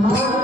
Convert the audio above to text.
Oh.